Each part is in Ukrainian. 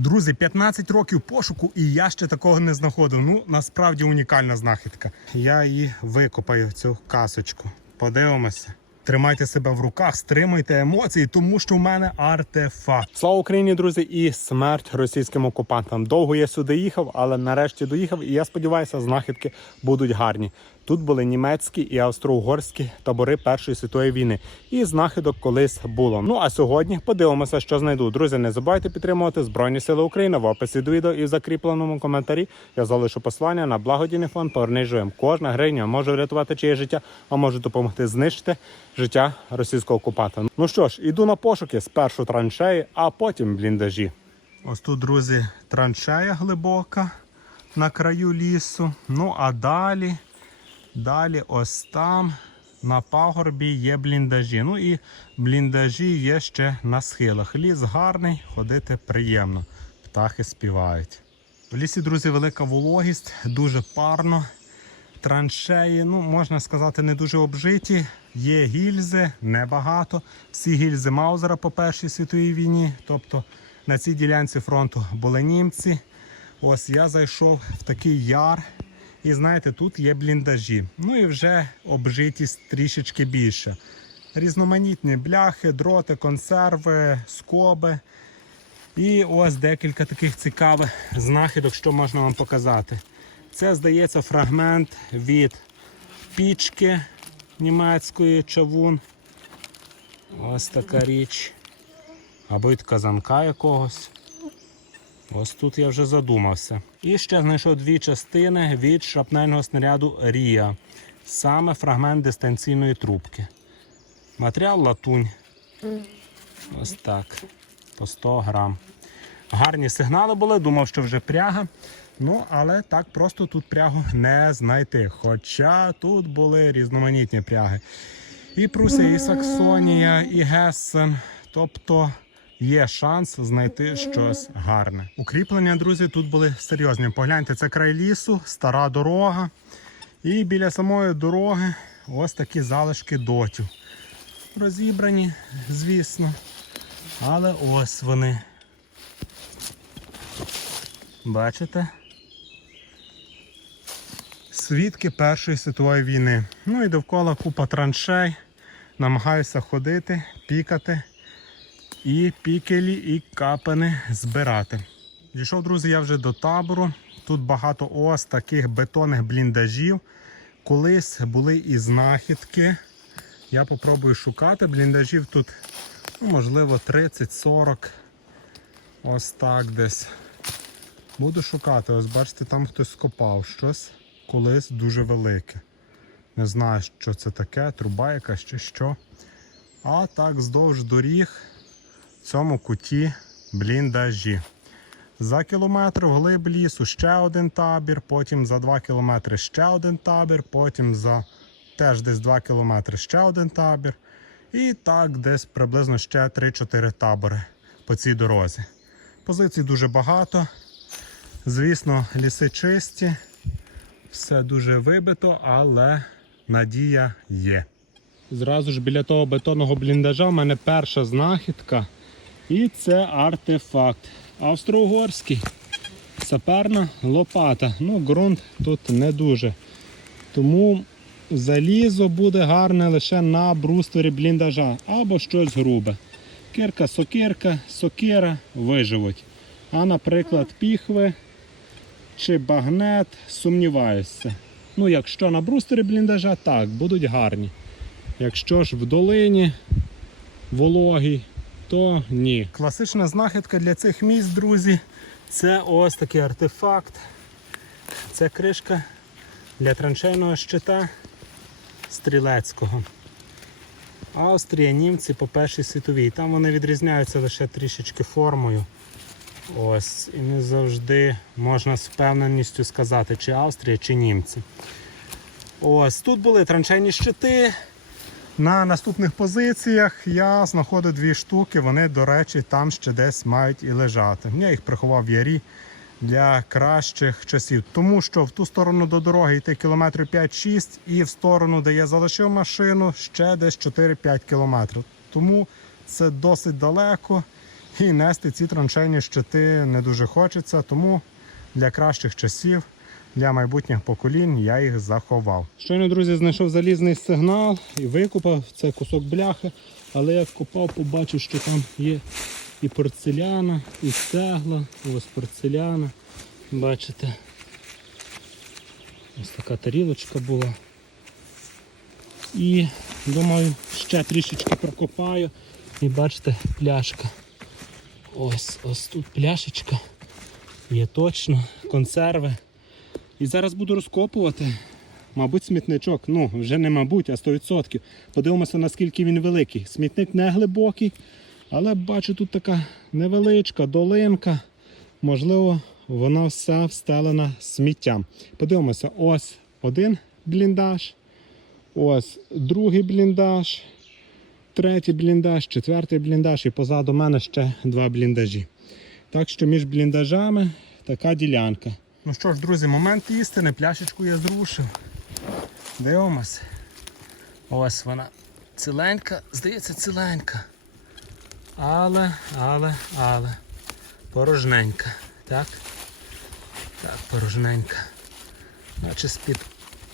Друзі, 15 років пошуку, і я ще такого не знаходив. Ну, насправді унікальна знахідка. Я її викопаю, цю касочку. Подивимося. Тримайте себе в руках, стримуйте емоції, тому що в мене артефакт. Слава Україні, друзі, і смерть російським окупантам. Довго я сюди їхав, але нарешті доїхав. І я сподіваюся, знахідки будуть гарні. Тут були німецькі і австро-угорські табори Першої світової війни. І знахідок колись було. Ну а сьогодні подивимося, що знайду. Друзі, не забувайте підтримувати Збройні Сили України в описі до відео і в закріпленому коментарі. Я залишу посилання на благодійний фонд «Повернись живим». Кожна гривня може врятувати чиє життя, а може допомогти знищити життя російського окупанта. Ну що ж, іду на пошуки спершу траншеї, а потім бліндажі. Ось тут, друзі, траншея глибока на краю лісу. Ну а далі. Далі ось там на пагорбі є бліндажі. Ну і бліндажі є ще на схилах. Ліс гарний, ходити приємно. Птахи співають. В лісі, друзі, велика вологість, дуже парно. Траншеї, ну, можна сказати, не дуже обжиті. Є гільзи, небагато. Всі гільзи Маузера по Першій світовій війні. Тобто на цій ділянці фронту були німці. Ось я зайшов в такий яр. І знаєте, тут є бліндажі. Ну і вже обжитість трішечки більше. Різноманітні бляхи, дроти, консерви, скоби. І ось декілька таких цікавих знахідок, що можна вам показати. Це, здається, фрагмент від пічки німецької чавун. Ось така річ. Або від казанка якогось. Ось тут я вже задумався. І ще знайшов дві частини від шрапнельного снаряду Рія. Саме фрагмент дистанційної трубки. Матеріал латунь. Ось так. По 100 грам. Гарні сигнали були, думав, що вже пряга. Ну, але так просто тут прягу не знайти. Хоча тут були різноманітні пряги. І Прусія, і Саксонія, і Гессен. Тобто є шанс знайти щось гарне. Укріплення, друзі, тут були серйозні. Погляньте, це край лісу, стара дорога. І біля самої дороги ось такі залишки дотів. Розібрані, звісно. Але ось вони. Бачите? Свідки Першої світової війни. Ну і довкола купа траншей. Намагаюся ходити, пікати і пікелі, і капани збирати. Дійшов, друзі, я вже до табору. Тут багато ось таких бетонних бліндажів. Колись були і знахідки. Я попробую шукати. Бліндажів тут, ну, можливо, 30-40. Ось так десь. Буду шукати. Ось бачите, там хтось скопав щось колись дуже велике. Не знаю, що це таке, труба якась чи що. А так вздовж доріг цьому куті бліндажі. За кілометр вглиб лісу ще один табір, потім за 2 кілометри ще один табір, потім за теж десь 2 кілометри ще один табір. І так десь приблизно ще 3-4 табори по цій дорозі. Позицій дуже багато. Звісно, ліси чисті, все дуже вибито, але надія є. Зразу ж біля того бетонного бліндажа в мене перша знахідка. І це артефакт. Австро-угорський. Саперна лопата. Ну, ґрунт тут не дуже. Тому залізо буде гарне лише на бруствері бліндажа або щось грубе. Кирка, сокирка, сокира виживуть. А, наприклад, піхви чи багнет, сумніваюся. Ну, якщо на брустері бліндажа, так, будуть гарні. Якщо ж в долині вологій, то ні. Класична знахідка для цих місць, друзі, це ось такий артефакт. Це кришка для траншейного щита стрілецького. Австрія, німці по Першій світовій. Там вони відрізняються лише трішечки формою. Ось, і не завжди можна з впевненістю сказати, чи Австрія, чи німці. Ось тут були траншейні щити. На наступних позиціях я знаходив дві штуки. Вони, до речі, там ще десь мають і лежати. Я їх приховав в ярі для кращих часів. Тому що в ту сторону до дороги йти кілометрів 5-6, і в сторону, де я залишив машину, ще десь 4-5 кілометрів. Тому це досить далеко. І нести ці траншейні щити не дуже хочеться, тому для кращих часів, для майбутніх поколінь я їх заховав. Щойно, друзі, знайшов залізний сигнал і викупав це кусок бляхи, але як копав, побачив, що там є і порцеляна, і цегла, ось порцеляна. Бачите, ось така тарілочка була. І думаю, ще трішечки прокопаю. І бачите, пляшка. Ось ось тут пляшечка. Є точно, консерви. І зараз буду розкопувати. Мабуть, смітничок. Ну, вже не мабуть, а 100%. Подивимося, наскільки він великий. Смітник не глибокий, але бачу, тут така невеличка долинка. Можливо, вона вся встелена сміттям. Подивимося, ось один бліндаж. Ось другий бліндаж, третій бліндаж, четвертий бліндаж і позаду мене ще два бліндажі. Так що між бліндажами така ділянка. Ну що ж, друзі, момент істини, пляшечку я зрушив. Дивимось. Ось вона ціленька, здається, ціленька. Але, але, але. Порожненька. Так? Так, порожненька. Наче з-під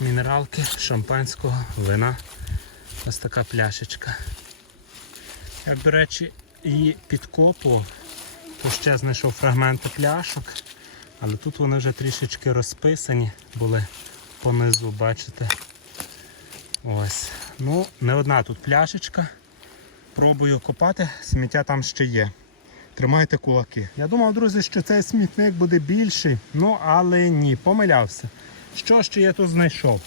мінералки, шампанського, вина. Ось така пляшечка. Я, до речі, її підкопував, то ще знайшов фрагменти пляшок, але тут вони вже трішечки розписані були понизу, бачите. Ось. Ну, не одна тут пляшечка. Пробую копати, сміття там ще є. Тримайте кулаки. Я думав, друзі, що цей смітник буде більший, ну але ні, помилявся. Що ще я тут знайшов?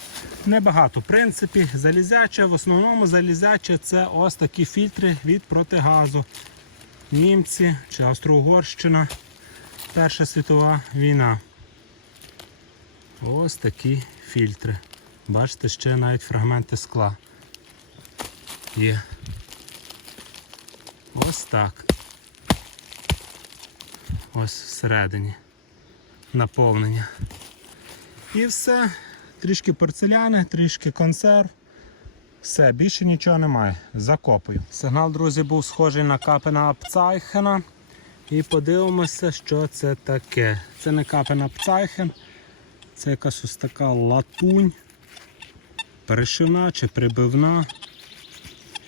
Небагато. В принципі, залізяче, в основному залізяче це ось такі фільтри від протигазу. Німці чи Австро-Угорщина. Перша світова війна. Ось такі фільтри. Бачите, ще навіть фрагменти скла. Є. Ось так. Ось всередині. Наповнення. І все. Трішки порцеляни, трішки консерв. Все, більше нічого немає. Закопую. Сигнал, друзі, був схожий на капена Апцайхена. І подивимося, що це таке. Це не капена Апцайхен, це якась ось така латунь. Перешивна чи прибивна.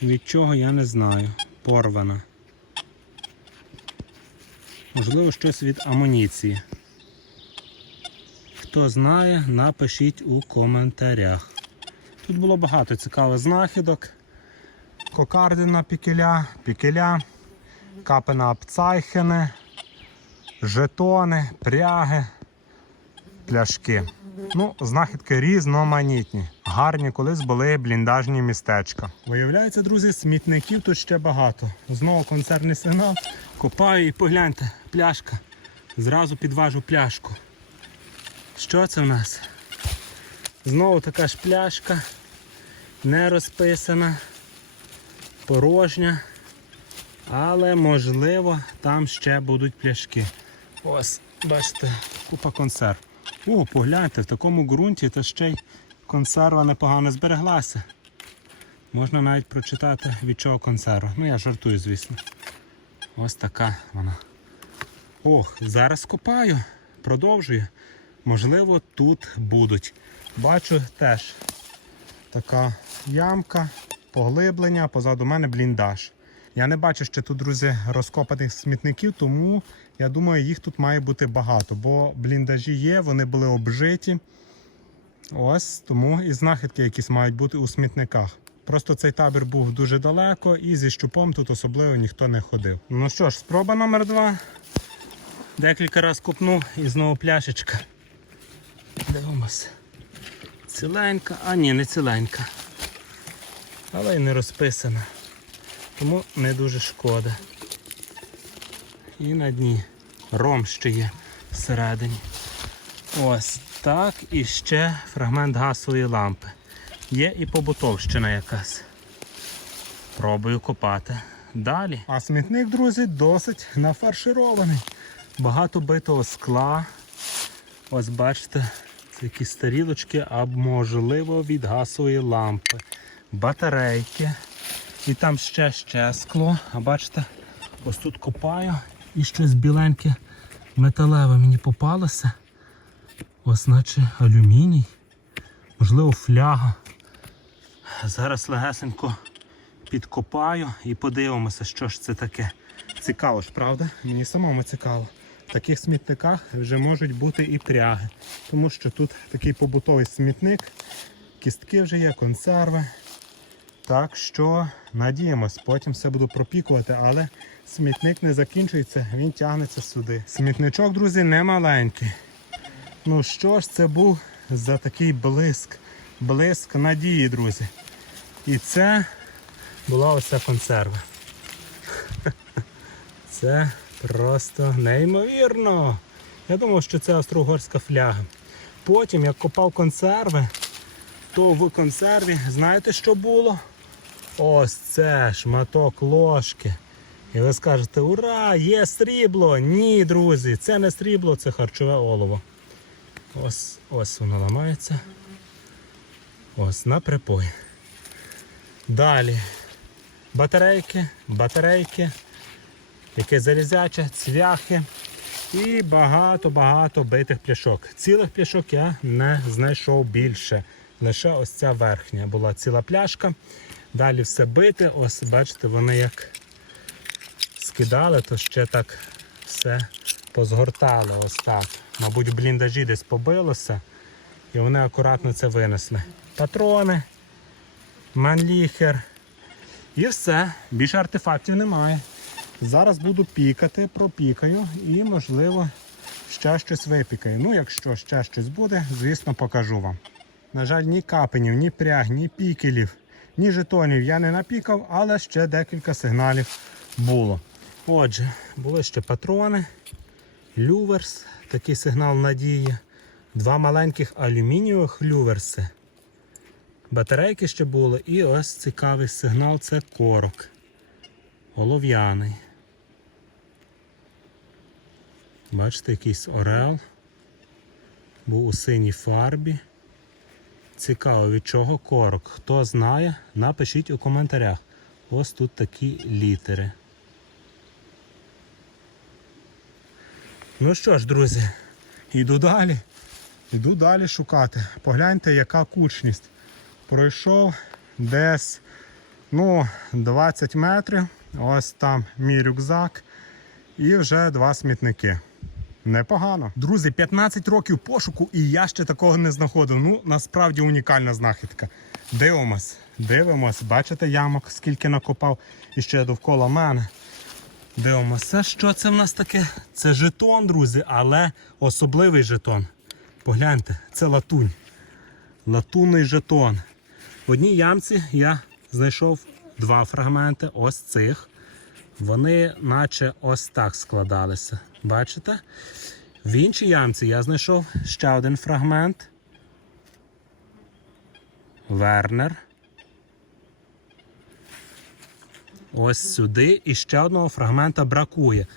Від чого я не знаю. Порвана. Можливо, щось від амуніції. Хто знає, напишіть у коментарях. Тут було багато цікавих знахідок. Кокардина пікеля, пікеля, капена апцайхени, жетони, пряги, пляшки. Ну, знахідки різноманітні. Гарні колись були бліндажні містечка. Виявляється, друзі, смітників тут ще багато. Знову концерний сигнал. Копаю і погляньте, пляшка. Зразу підважу пляшку. Що це в нас? Знову така ж пляшка, не розписана, порожня, але можливо там ще будуть пляшки. Ось, бачите, купа консерв. О, погляньте, в такому ґрунті та ще й консерва непогано збереглася. Можна навіть прочитати від чого консерва. Ну я жартую, звісно. Ось така вона. Ох, зараз копаю, продовжую. Можливо, тут будуть. Бачу теж така ямка, поглиблення, позаду мене бліндаж. Я не бачу ще тут, друзі, розкопаних смітників, тому я думаю, їх тут має бути багато, бо бліндажі є, вони були обжиті. Ось тому і знахідки якісь мають бути у смітниках. Просто цей табір був дуже далеко і зі щупом тут особливо ніхто не ходив. Ну що ж, спроба номер два. Декілька разів купнув і знову пляшечка. Дивимося. Ціленька, а ні, не ціленька. Але й не розписана. Тому не дуже шкода. І на дні ром ще є всередині. Ось так. І ще фрагмент газової лампи. Є і побутовщина якась. Пробую копати. Далі. А смітник, друзі, досить нафарширований. Багато битого скла. Ось бачите, це якісь тарілочки, а можливо від газової лампи. Батарейки. І там ще ще скло. А бачите, Ось тут копаю і щось біленьке металеве мені попалося. Ось наче алюміній. Можливо, фляга. Зараз легесенько підкопаю і подивимося, що ж це таке. Цікаво ж, правда? Мені самому цікаво. В таких смітниках вже можуть бути і пряги, тому що тут такий побутовий смітник, кістки вже є, консерви. Так що надіємось, потім все буду пропікувати, але смітник не закінчується, він тягнеться сюди. Смітничок, друзі, не маленький. Ну що ж це був за такий блиск, блиск надії, друзі. І це була оця консерва. Це просто неймовірно. Я думав, що це австро-угорська фляга. Потім, як копав консерви, то в консерві, знаєте, що було? Ось це шматок ложки. І ви скажете, ура, є срібло! Ні, друзі, це не срібло, це харчове олово. Ось ось воно ламається. Ось на припой. Далі. Батарейки, батарейки, яке залізяче, цвяхи і багато-багато битих пляшок. Цілих пляшок я не знайшов більше. Лише ось ця верхня була ціла пляшка. Далі все бите. Ось бачите, вони як скидали, то ще так все позгортало. Ось так. Мабуть, в бліндажі десь побилося. І вони акуратно це винесли. Патрони, манліхер. І все. Більше артефактів немає. Зараз буду пікати, пропікаю і, можливо, ще щось випікаю. Ну, якщо ще щось буде, звісно, покажу вам. На жаль, ні капенів, ні пряг, ні пікелів, ні жетонів я не напікав, але ще декілька сигналів було. Отже, були ще патрони, люверс, такий сигнал надії, два маленьких алюмінієвих люверси. Батарейки ще були, і ось цікавий сигнал це корок. Олов'яний. Бачите, якийсь орел. Був у синій фарбі. Цікаво, від чого корок. Хто знає, напишіть у коментарях. Ось тут такі літери. Ну що ж, друзі, йду далі. Йду далі шукати. Погляньте, яка кучність. Пройшов десь ну, 20 метрів. Ось там мій рюкзак. І вже два смітники. Непогано. Друзі, 15 років пошуку і я ще такого не знаходив. Ну, насправді унікальна знахідка. Дивимось, дивимось. Бачите ямок, скільки накопав і ще довкола мене. Дивимося, що це в нас таке? Це жетон, друзі, але особливий жетон. Погляньте, це латунь. Латунний жетон. В одній ямці я знайшов два фрагменти ось цих. Вони наче ось так складалися. Бачите? В іншій ямці я знайшов ще один фрагмент. Вернер. Ось сюди і ще одного фрагмента бракує.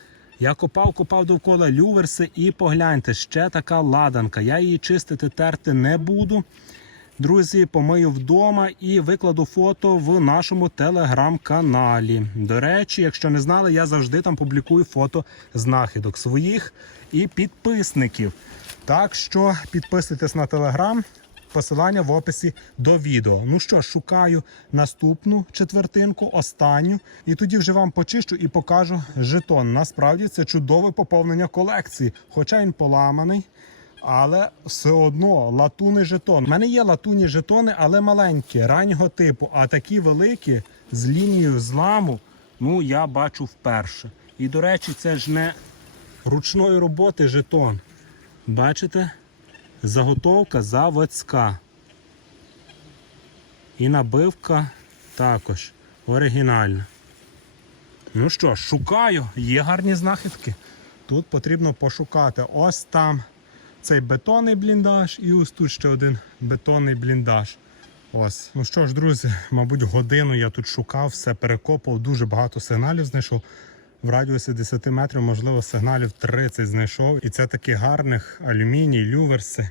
Я копав, копав довкола люверси і погляньте, ще така ладанка. Я її чистити, терти не буду. Друзі, помию вдома і викладу фото в нашому телеграм-каналі. До речі, якщо не знали, я завжди там публікую фото знахідок своїх і підписників. Так що підписуйтесь на телеграм. Посилання в описі до відео. Ну що шукаю наступну четвертинку, останню, і тоді вже вам почищу і покажу жетон. Насправді це чудове поповнення колекції, хоча він поламаний. Але все одно латунний жетон. У мене є латунні жетони, але маленькі, раннього типу. А такі великі з лінією зламу, ну я бачу вперше. І до речі, це ж не ручної роботи жетон. Бачите? Заготовка заводська. І набивка також оригінальна. Ну що шукаю, є гарні знахідки. Тут потрібно пошукати. Ось там цей бетонний бліндаж і ось тут ще один бетонний бліндаж. Ось. Ну що ж, друзі, мабуть, годину я тут шукав, все перекопав, дуже багато сигналів знайшов. В радіусі 10 метрів, можливо, сигналів 30 знайшов. І це такі гарних алюміній, люверси.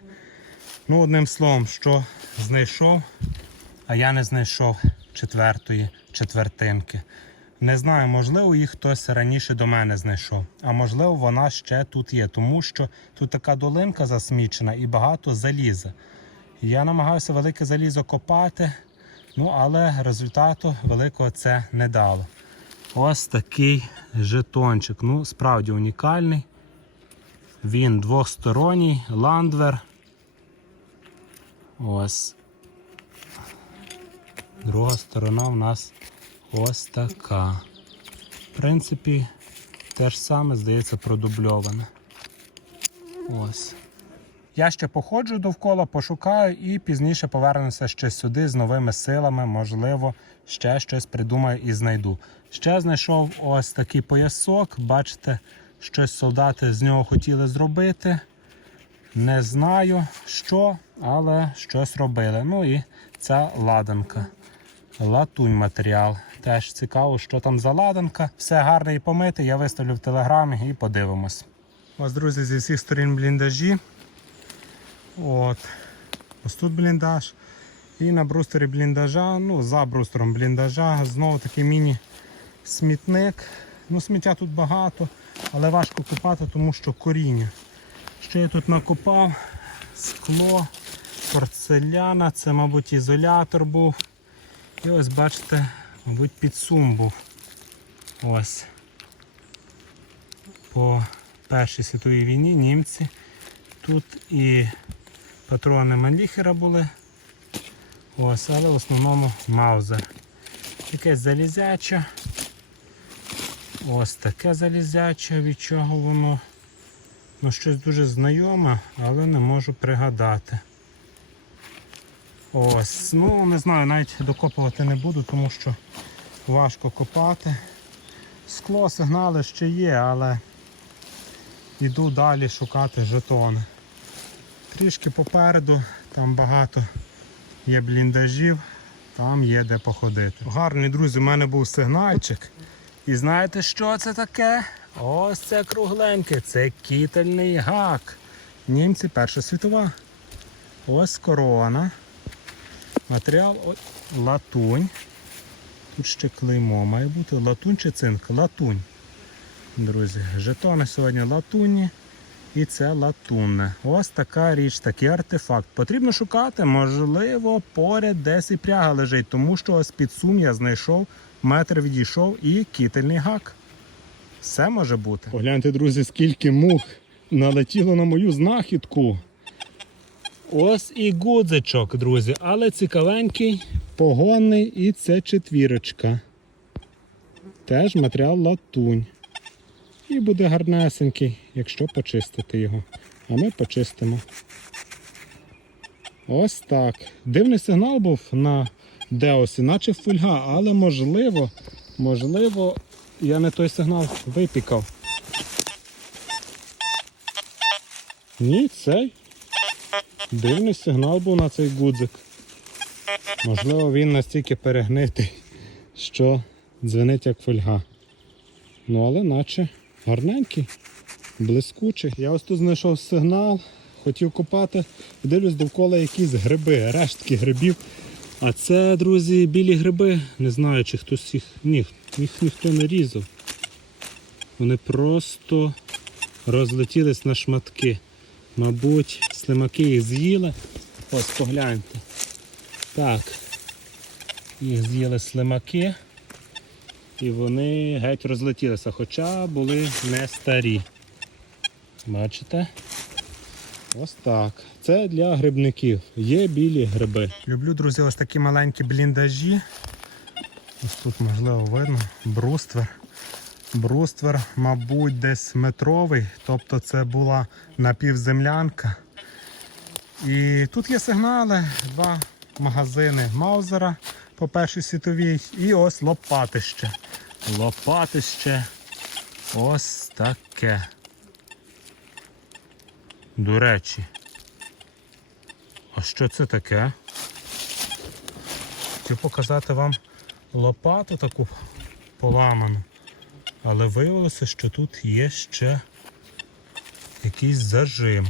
Ну, одним словом, що знайшов, а я не знайшов четвертої четвертинки. Не знаю, можливо, їх хтось раніше до мене знайшов, а можливо, вона ще тут є, тому що тут така долинка засмічена і багато заліза. Я намагався велике залізо копати, ну але результату великого це не дало. Ось такий жетончик. Ну, справді унікальний. Він двохсторонній, ландвер. Ось. Друга сторона в нас ось така. В принципі, те ж саме, здається, продубльоване. Ось. Я ще походжу довкола, пошукаю і пізніше повернуся ще сюди з новими силами. Можливо, ще щось придумаю і знайду. Ще знайшов ось такий поясок. Бачите, щось солдати з нього хотіли зробити. Не знаю що, але щось робили. Ну і ця ладанка. Латунь матеріал. Теж цікаво, що там за ладанка. Все гарне і помите. Я виставлю в телеграмі і подивимось. Ось, друзі, зі всіх сторін бліндажі. От. Ось тут бліндаж. І на брустері бліндажа, ну, за брустером бліндажа, знову такий міні-смітник. Ну, сміття тут багато, але важко купати, тому що коріння. Що я тут накопав? Скло, порцеляна, це, мабуть, ізолятор був. І ось бачите, мабуть, підсум був. Ось. По Першій світовій війні німці. Тут і патрони Манліхера були. Ось, але в основному маузер. Якесь залізяче. Ось таке залізяче, від чого воно. Ну, щось дуже знайоме, але не можу пригадати. Ось, ну не знаю, навіть докопувати не буду, тому що важко копати. Скло, сигнали ще є, але йду далі шукати жетони. Трішки попереду, там багато є бліндажів, там є де походити. Гарний, друзі, у мене був сигнальчик. І знаєте, що це таке? Ось це кругленьке, це кітельний гак. Німці Перша світова. Ось корона. Матеріал ой, латунь. Тут ще клеймо має бути. Латунь чи цинк? Латунь. Друзі, жетони сьогодні латунні. І це латунне. Ось така річ, такий артефакт. Потрібно шукати, можливо, поряд десь і пряга лежить, тому що ось під сум я знайшов, метр відійшов і кітельний гак. Все може бути. Погляньте, друзі, скільки мух налетіло на мою знахідку. Ось і гудзичок, друзі, але цікавенький, погонний і це четвірочка. Теж матеріал латунь. І буде гарнесенький, якщо почистити його. А ми почистимо. Ось так. Дивний сигнал був на Деосі, наче фольга, але можливо, можливо, я не той сигнал випікав. Ні, цей. Дивний сигнал був на цей гудзик. Можливо, він настільки перегнитий, що дзвенить як фольга. Ну, але наче гарненький, блискучий. Я ось тут знайшов сигнал, хотів копати, дивлюсь довкола якісь гриби, рештки грибів. А це, друзі, білі гриби. Не знаю, чи хтось їх. Ні, їх ніхто не різав. Вони просто розлетілись на шматки. Мабуть, слимаки їх з'їли. Ось погляньте. Так. Їх з'їли слимаки. І вони геть розлетілися, хоча були не старі. Бачите? Ось так. Це для грибників. Є білі гриби. Люблю, друзі, ось такі маленькі бліндажі. Ось тут, можливо, видно. Бруствер. Бруствер, мабуть, десь метровий, тобто це була напівземлянка. І тут є сигнали, два магазини Маузера по першій світовій і ось лопатище. Лопатище ось таке. До речі. А що це таке? Хотів показати вам лопату таку поламану. Але виявилося, що тут є ще якийсь зажим.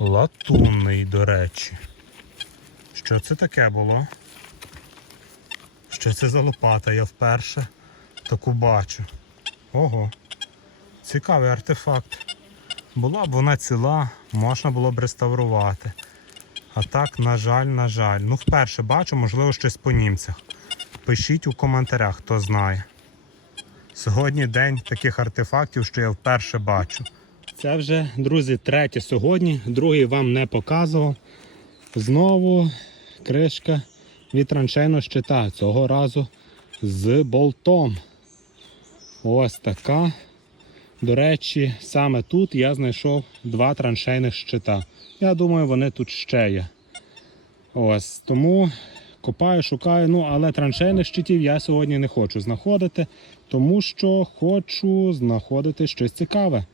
Латунний, до речі. Що це таке було? Що це за лопата? Я вперше таку бачу. Ого. Цікавий артефакт. Була б вона ціла, можна було б реставрувати. А так, на жаль, на жаль. Ну, вперше бачу, можливо, щось по німцях. Пишіть у коментарях, хто знає. Сьогодні день таких артефактів, що я вперше бачу. Це вже, друзі, третє сьогодні. Другий вам не показував. Знову кришка від траншейного щита. Цього разу з болтом. Ось така. До речі, саме тут я знайшов два траншейних щита. Я думаю, вони тут ще є. Ось тому копаю, шукаю. Ну, але траншейних щитів я сьогодні не хочу знаходити, тому що хочу знаходити щось цікаве.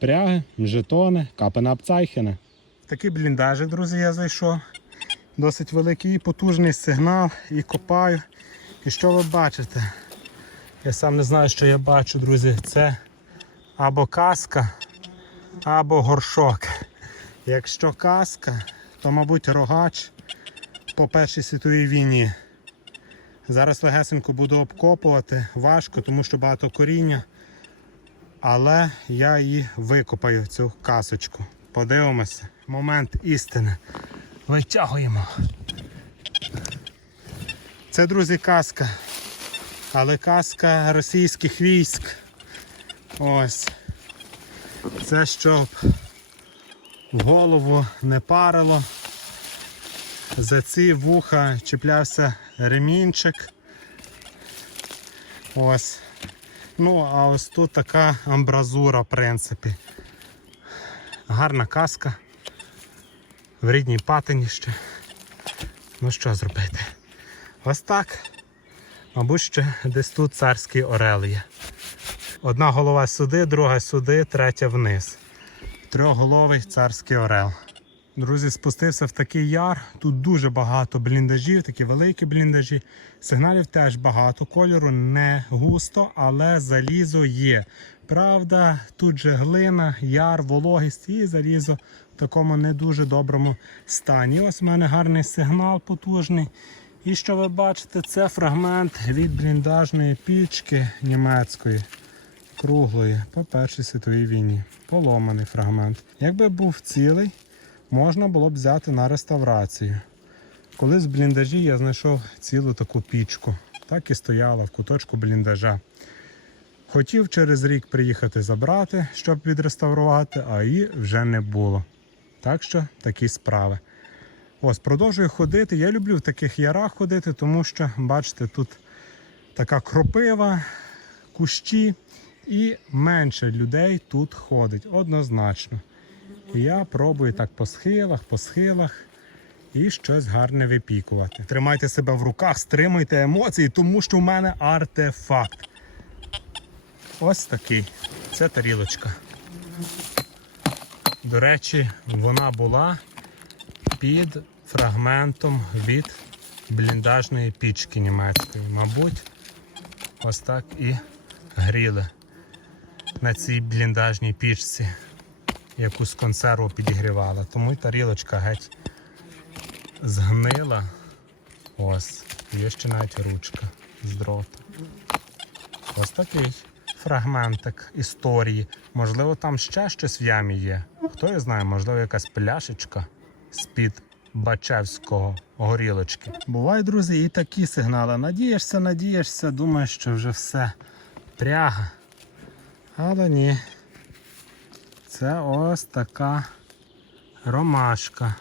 Пряги, жетони, капена апцайхена. Такий бліндажик, друзі, я зайшов. Досить великий потужний сигнал і копаю. І що ви бачите? Я сам не знаю, що я бачу, друзі. Це або каска, або горшок. Якщо каска, то, мабуть, рогач по Першій світовій війні. Зараз легесенько буду обкопувати. Важко, тому що багато коріння. Але я її викопаю, цю касочку. Подивимося. Момент істини. Витягуємо. Це, друзі, каска. Але каска російських військ. Ось. Це щоб голову не парило. За ці вуха чіплявся ремінчик. Ось. Ну, а ось тут така амбразура, в принципі. Гарна каска. В рідній патині ще. Ну що зробити? Ось так. Мабуть, ще десь тут царський орел є. Одна голова сюди, друга сюди, третя вниз. Трьохголовий царський орел. Друзі, спустився в такий яр. Тут дуже багато бліндажів, такі великі бліндажі. Сигналів теж багато. Кольору не густо, але залізо є. Правда, тут же глина, яр, вологість і залізо в такому не дуже доброму стані. Ось в мене гарний сигнал потужний. І що ви бачите, це фрагмент від бліндажної пічки німецької круглої по Першій світовій війні. Поломаний фрагмент. Якби був цілий, можна було б взяти на реставрацію. Колись в бліндажі я знайшов цілу таку пічку. Так і стояла в куточку бліндажа. Хотів через рік приїхати забрати, щоб відреставрувати, а її вже не було. Так що такі справи. Ось, продовжую ходити. Я люблю в таких ярах ходити, тому що, бачите, тут така кропива, кущі, і менше людей тут ходить однозначно. І я пробую так по схилах, по схилах і щось гарне випікувати. Тримайте себе в руках, стримуйте емоції, тому що в мене артефакт. Ось такий. Це тарілочка. До речі, вона була під фрагментом від бліндажної пічки німецької. Мабуть, ось так і гріли на цій бліндажній пічці, яку з консерву підігрівала. Тому й тарілочка геть згнила. Ось, є ще навіть ручка з дроту. Ось такий фрагментик історії. Можливо, там ще щось в ямі є. Хто я знає, можливо, якась пляшечка з-під Бачевського горілочки. Бувають, друзі, і такі сигнали. Надієшся, надієшся, думаєш, що вже все пряга. Але ні. Це ось така ромашка.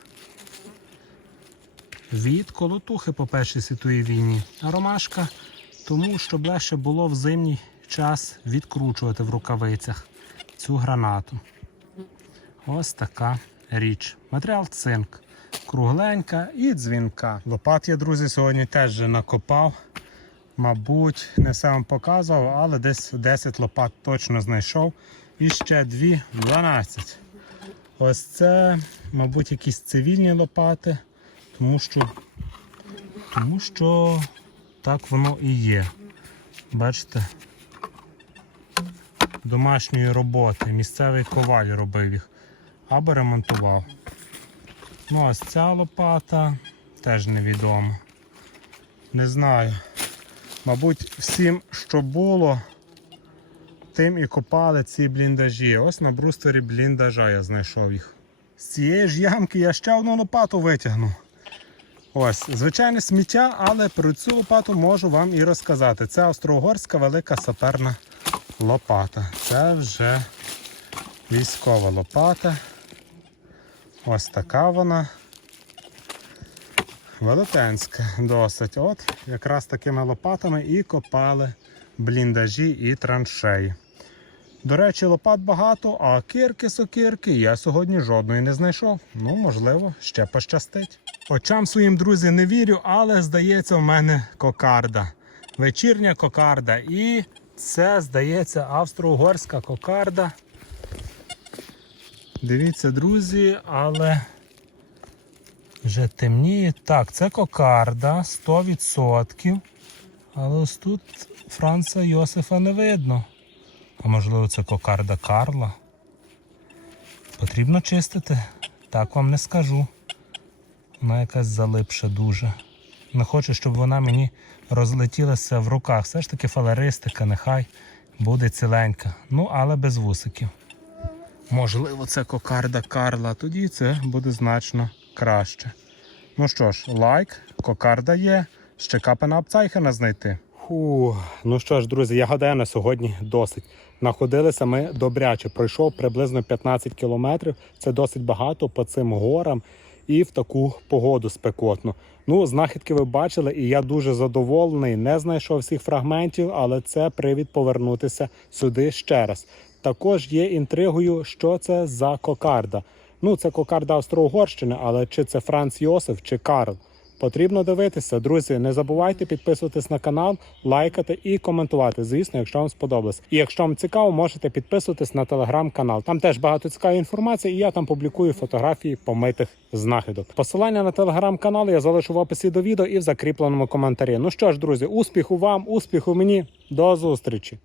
Від колотухи по Першій світовій війні. А ромашка тому, щоб легше було в зимній час відкручувати в рукавицях цю гранату. Ось така річ. Матеріал цинк. Кругленька і дзвінка. Лопат я, друзі, сьогодні теж накопав. Мабуть, не все вам показував, але десь 10 лопат точно знайшов. І ще дві 12. Ось це, мабуть, якісь цивільні лопати, тому що, тому що так воно і є. Бачите? Домашньої роботи. Місцевий коваль робив їх або ремонтував. Ну, ось ця лопата теж невідомо. Не знаю. Мабуть, всім, що було, тим і копали ці бліндажі. Ось на брустері бліндажа я знайшов їх. З цієї ж ямки я ще одну лопату витягнув. Ось, звичайне сміття, але про цю лопату можу вам і розказати. Це австро-угорська велика саперна лопата. Це вже військова лопата. Ось така вона. Велетенська досить. От якраз такими лопатами і копали бліндажі і траншеї. До речі, лопат багато, а кирки сокирки я сьогодні жодної не знайшов. Ну, можливо, ще пощастить. Очам своїм друзі не вірю, але здається, в мене кокарда. Вечірня кокарда. І це, здається, австро-угорська кокарда. Дивіться, друзі, але вже темніє. Так, це кокарда 100%. Але ось тут Франца Йосифа не видно. А можливо, це кокарда Карла. Потрібно чистити. Так вам не скажу. Вона якась залипша дуже. Не хочу, щоб вона мені розлетілася в руках. Все ж таки фалеристика, нехай буде ціленька. Ну, але без вусиків. Можливо, це кокарда Карла, тоді це буде значно краще. Ну що ж, лайк, кокарда є. Ще капена апцайхена знайти. Фу, ну що ж, друзі, я гадаю, на сьогодні досить. Находилися ми добряче. Пройшов приблизно 15 кілометрів. Це досить багато по цим горам і в таку погоду спекотну. Ну, знахідки ви бачили, і я дуже задоволений. Не знайшов всіх фрагментів, але це привід повернутися сюди ще раз. Також є інтригою, що це за кокарда. Ну, це кокарда Австро-Угорщини, але чи це Франц Йосиф, чи Карл. Потрібно дивитися, друзі. Не забувайте підписуватись на канал, лайкати і коментувати. Звісно, якщо вам сподобалось. І якщо вам цікаво, можете підписуватись на телеграм-канал. Там теж багато цікавої інформації, і я там публікую фотографії помитих знахідок. Посилання на телеграм-канал я залишу в описі до відео і в закріпленому коментарі. Ну що ж, друзі, успіху вам, успіху мені, до зустрічі!